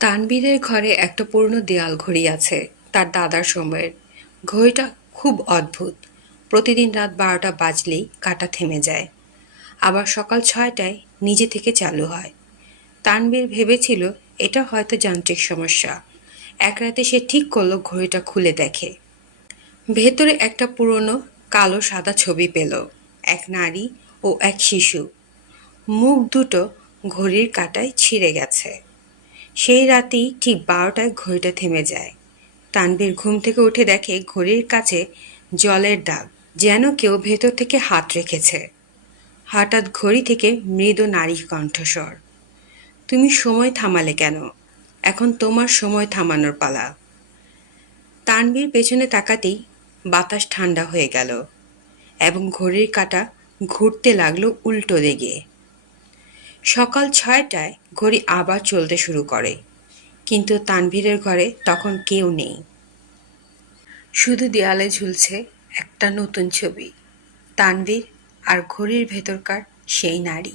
তানবীরের ঘরে একটা পুরনো দেয়াল ঘড়ি আছে, তার দাদার সময়ের। ঘড়িটা খুব অদ্ভুত। প্রতিদিন রাত বারোটা বাজলেই কাটা থেমে যায়। আবার সকাল ছয়টায় নিজে থেকে চালু হয়। তানবীর ভেবেছিল, এটা হয়তো যান্ত্রিক সমস্যা। এক রাতে সে ঠিক করল ঘড়িটা খুলে দেখে। ভেতরে একটা পুরনো কালো সাদা ছবি পেল, এক নারী ও এক শিশু। মুখ দুটো ঘড়ির কাঁটায় ছিঁড়ে গেছে। সেই রাতেই ঠিক বারোটায় ঘড়িটা থেমে যায়। তানবীর ঘুম থেকে উঠে দেখে ঘড়ির কাছে জলের দাগ, যেন কেউ ভেতর থেকে হাত রেখেছে। হঠাৎ ঘড়ি থেকে মৃদু নারী কণ্ঠস্বর, তুমি সময় থামালে কেন? এখন তোমার সময় থামানোর পালা। তানবীর পেছনে তাকাতেই বাতাস ঠান্ডা হয়ে গেল এবং ঘড়ির কাঁটা ঘুরতে লাগল উল্টো দিকে। সকাল ছয়টায় ঘড়ি আবার চলতে শুরু করে। কিন্তু তানভীরের ঘরে তখন কেউ নেই। শুধু দেয়ালে ঝুলছে একটা নতুন ছবি। তানভীর আর ঘড়ির ভেতরকার সেই নারী।